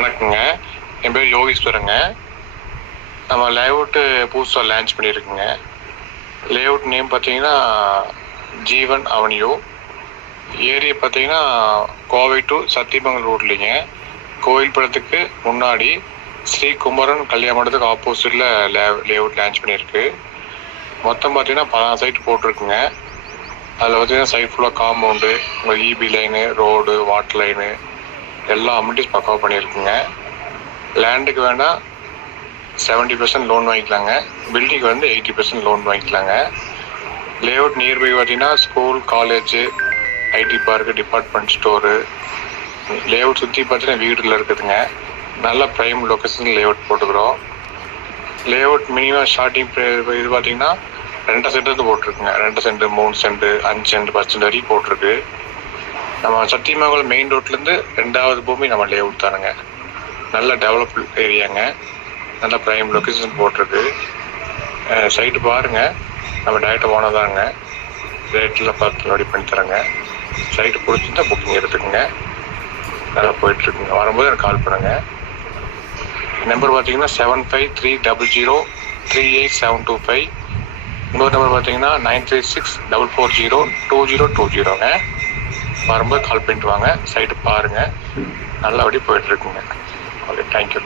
வணக்கங்க. என் பேர் யோகீஸ்வரங்க. நம்ம லேஅவுட்டு புதுசாக லான்ச் பண்ணியிருக்குங்க. லேஅவுட் நேம் பார்த்தீங்கன்னா ஜீவன் அவென்யூ. ஏரியா பார்த்தீங்கன்னா கோவை டு சத்தியமங்கலம் ரோட்லிங்க. கோயில் படத்துக்கு முன்னாடி ஸ்ரீ குமரன் கல்யாண மண்டபத்துக்கு ஆப்போசிட்டில் லேஅவுட் லான்ச் பண்ணியிருக்கு. மொத்தம் பார்த்தீங்கன்னா 10 சைட் போட்டிருக்குங்க. அதில் பார்த்தீங்கன்னா சைட் ஃபுல்லாக காம்பவுண்டு, உங்கள் EB line, road, water line எல்லா அமெனிட்டிஸ் பக்காவாக பண்ணியிருக்குங்க. லேண்டுக்கு வேணால் 70% லோன் வாங்கிக்கலாங்க. பில்டிங் வந்து 80% லோன் வாங்கிக்கலாங்க. லேஅவுட் நியர்பை பார்த்தீங்கன்னா school, college, IT park, department store, layout சுற்றி பார்த்தீங்கன்னா வீடுல இருக்குதுங்க. நல்ல ப்ரைம் லொக்கேஷன் லேஅவுட் போட்டுக்கிறோம். லேஅவுட் மினிமம் ஸ்டார்டிங் இது பார்த்தீங்கன்னா 2 சென்ட் போட்டிருக்குங்க. 2 சென்ட், 3 சென்ட், 5 சென்ட், 10 சென்ட் வரைக்கும் போட்டிருக்கு. நம்ம சத்தியமங்கலம் மெயின் ரோட்லேருந்து 2வது பூமி நம்ம லேஅவுட் தானுங்க. நல்ல டெவலப் ஏரியாங்க. நல்ல ப்ரைம் லொக்கேஷன் போட்டிருக்கு. சைட்டு பாருங்கள். நம்ம டேரெக்டாக ஓனர் தாங்க. ரேட்டில் பார்த்து ரெடி பண்ணி தரேங்க. சைட்டு பிடிச்சிருந்தா புக்கிங் எடுத்துக்கோங்க. நல்லா போயிட்டுருக்குங்க. வரும்போது எனக்கு கால் பண்ணுங்கள். நம்பர் பார்த்தீங்கன்னா 7530038725. இன்னொரு நம்பர் பார்த்தீங்கன்னா 9364402020ங்க. வரும்போது கால் பண்ணிட்டு வாங்க. சைட்டு பாருங்கள். நல்லபடி போயிட்டுருக்குங்க. Okay, thank you.